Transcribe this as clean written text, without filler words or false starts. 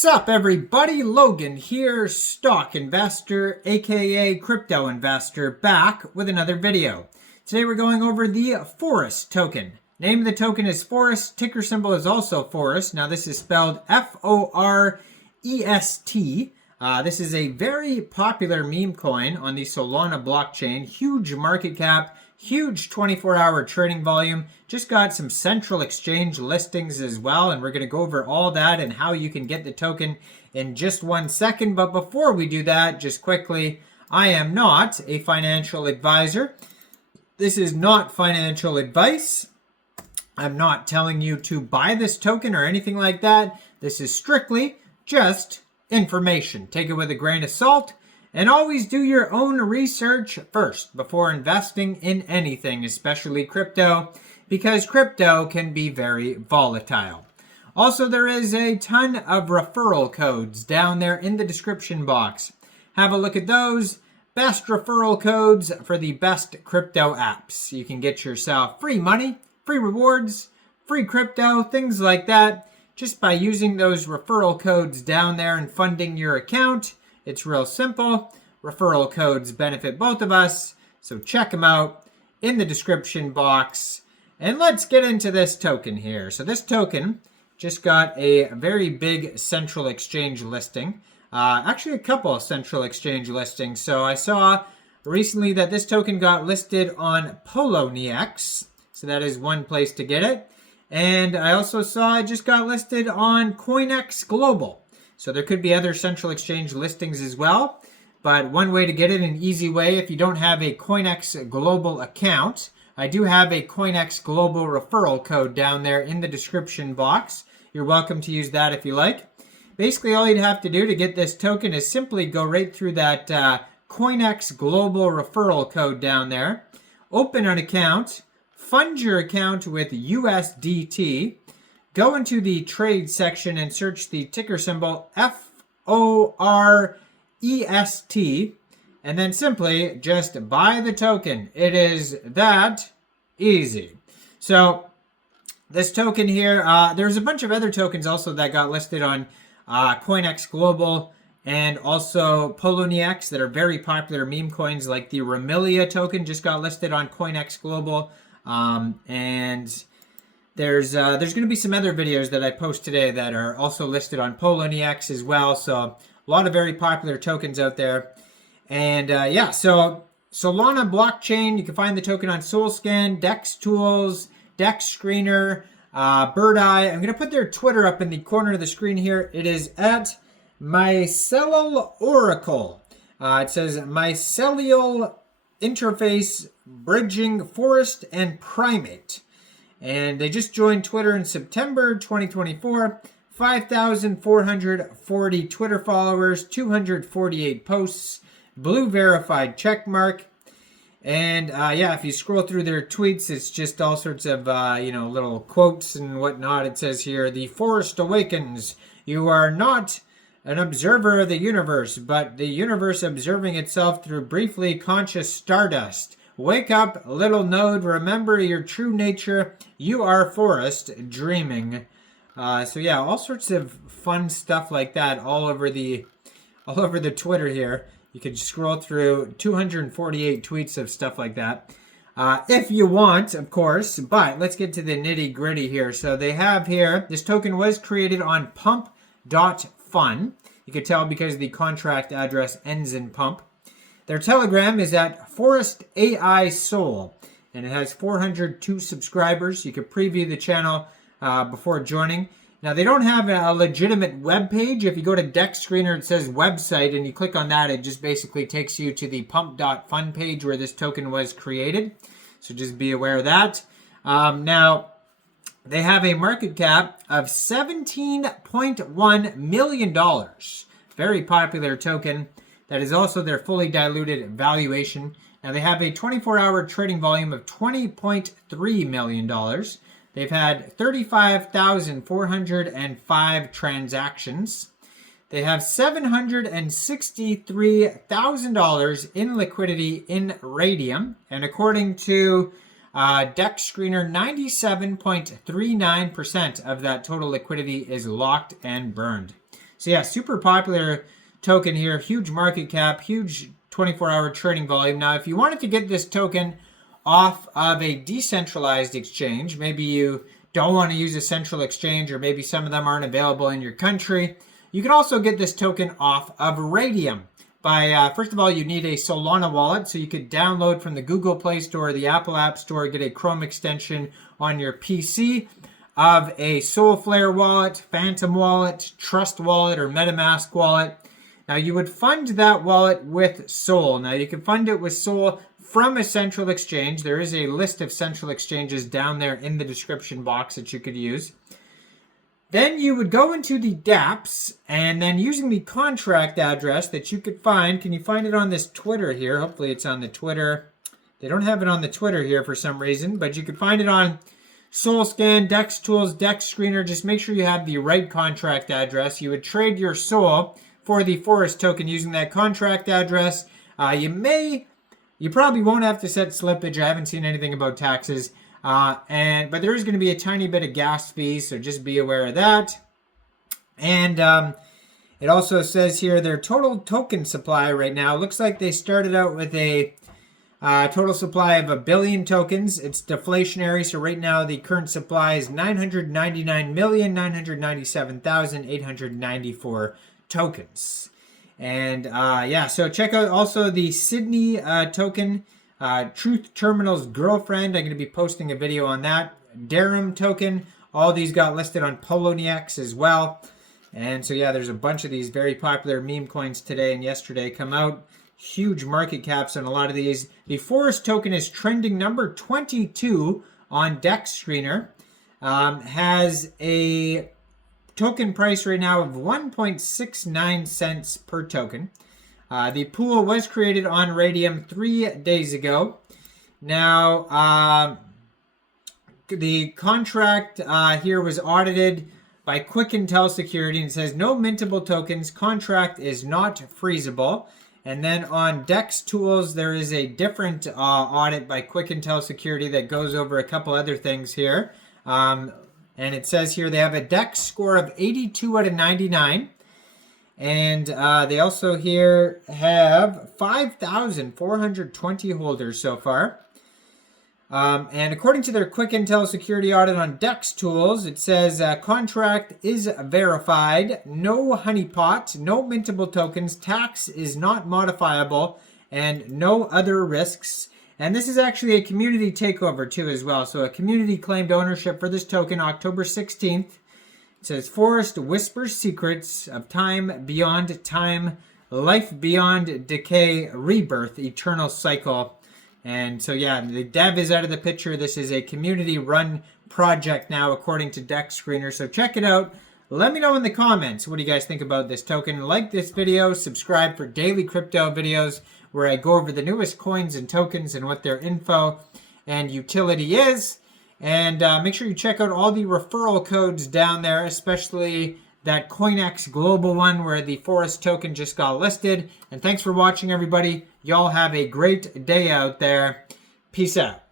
Sup everybody, Logan here, stock investor, aka crypto investor, back with another video. Today we're going over the Forest token. Name of the token is Forest, ticker symbol is also Forest. Now this is spelled F-O-R-E-S-T. This is a very popular meme coin on the Solana blockchain, huge market cap, huge 24-hour trading volume. Just got some central exchange listings as well, and we're going to go over all that and how you can get the token in just 1 second. But before we do that, just quickly, I am not a financial advisor. This is not financial advice. I'm not telling you to buy this token or anything like that. This is strictly just information. Take it with a grain of salt. And always do your own research first before investing in anything, especially crypto, because crypto can be very volatile. Also, there is a ton of referral codes down there in the description box. Have a look at those. Best referral codes for the best crypto apps. You can get yourself free money, free rewards, free crypto, things like that, just by using those referral codes down there and funding your account. It's real simple. Referral codes benefit both of us, so check them out in the description box. And let's get into this token here. So this token just got a very big central exchange listing. Actually, a couple of central exchange listings. So I saw recently that this token got listed on Poloniex. So that is one place to get it. And I also saw it just got listed on Coinex Global. So there could be other central exchange listings as well. But one way to get it, an easy way, if you don't have a Coinex Global account, I do have a Coinex Global referral code down there in the description box. You're welcome to use that if you like. Basically, all you'd have to do to get this token is simply go right through that Coinex Global referral code down there. Open an account. Fund your account with USDT. Go into the trade section and search the ticker symbol F-O-R-E-S-T, and then simply just buy the token. It is that easy. So this token here, there's a bunch of other tokens also that got listed on Coinex Global and also Poloniex that are very popular meme coins, like the Referral token just got listed on Coinex Global. And there's going to be some other videos that I post today that are also listed on Poloniex as well. So a lot of very popular tokens out there. And yeah, so Solana blockchain, you can find the token on SolScan, Dex Tools, Dex Screener, Bird Eye. I'm going to put their Twitter up in the corner of the screen here. It is at Mycelial Oracle. It says Mycelial Interface Bridging Forest and Primate. And they just joined Twitter in September 2024. 5,440 Twitter followers, 248 posts, blue verified check mark. And yeah, if you scroll through their tweets, it's just all sorts of, little quotes and whatnot. It says here, "The forest awakens. You are not an observer of the universe, but the universe observing itself through briefly conscious stardust. Wake up, little node. Remember your true nature. You are forest dreaming." So yeah, all sorts of fun stuff like that all over the Twitter here. You could scroll through 248 tweets of stuff like that if you want, of course. But let's get to the nitty gritty here. So they have here, this token was created on pump.fun. You could tell because the contract address ends in pump. Their Telegram is at Forest AI Soul, and it has 402 subscribers. You can preview the channel before joining. Now, they don't have a legitimate web page. If you go to Dex Screener, it says website, and you click on that, it just basically takes you to the pump.fun page where this token was created. So just be aware of that. Now, they have a market cap of $17.1 million. Very popular token. That is also their fully diluted valuation. Now, they have a 24-hour trading volume of $20.3 million. They've had 35,405 transactions. They have $763,000 in liquidity in Raydium. And according to Dex Screener, 97.39% of that total liquidity is locked and burned. So yeah, super popular token here, huge market cap, huge 24-hour trading volume. Now, if you wanted to get this token off of a decentralized exchange, maybe you don't want to use a central exchange, or maybe some of them aren't available in your country, you can also get this token off of Raydium. By first of all, you need a Solana wallet, so you could download from the Google Play Store or the Apple App Store, get a Chrome extension on your PC of a Solflare wallet, Phantom wallet, Trust wallet, or MetaMask wallet. Now, you would fund that wallet with Sol. Now, you can fund it with Sol from a central exchange. There is a list of central exchanges down there in the description box that you could use. Then you would go into the dApps, and then using the contract address that you could find, can you find it on this Twitter here? Hopefully it's on the Twitter. They don't have it on the Twitter here for some reason, but you could find it on SolScan, DEX Tools, DEX Screener. Just make sure you have the right contract address. You would trade your Sol for the Forest token using that contract address. You probably won't have to set slippage. I haven't seen anything about taxes. But there is going to be a tiny bit of gas fees, so just be aware of that. And it also says here their total token supply right now looks like they started out with a total supply of 1 billion tokens. It's deflationary, so right now the current supply is 999,997,894 tokens. And so check out also the Sydney token, Truth Terminal's girlfriend. I'm going to be posting a video on that. Darum token, all these got listed on Poloniex as well. And so yeah, there's a bunch of these very popular meme coins today and yesterday come out. Huge market caps on a lot of these. The Forest token is trending number 22 on DEX Screener. Has a token price right now of 1.69 cents per token. The pool was created on Raydium 3 days ago. Now, the contract here was audited by Quick Intel Security, and it says no mintable tokens. Contract is not freezable. And then on DEX Tools, there is a different audit by Quick Intel Security that goes over a couple other things here. And it says here they have a DEX score of 82 out of 99. And they also here have 5,420 holders so far. And according to their Quick Intel Security audit on DEX Tools, it says contract is verified, no honeypot, no mintable tokens, tax is not modifiable, and no other risks. And this is actually a community takeover too as well. So a community claimed ownership for this token October 16th. It says Forest whispers secrets of time beyond time, life beyond decay, rebirth, eternal cycle. And so yeah, the dev is out of the picture. This is a community run project now according to DEX Screener. So check it out. Let me know in the comments what do you guys think about this token. Like this video, subscribe for daily crypto videos where I go over the newest coins and tokens and what their info and utility is. And make sure you check out all the referral codes down there, especially that Coinex global one where the Forest token just got listed. And thanks for watching, everybody. Y'all have a great day out there. Peace out.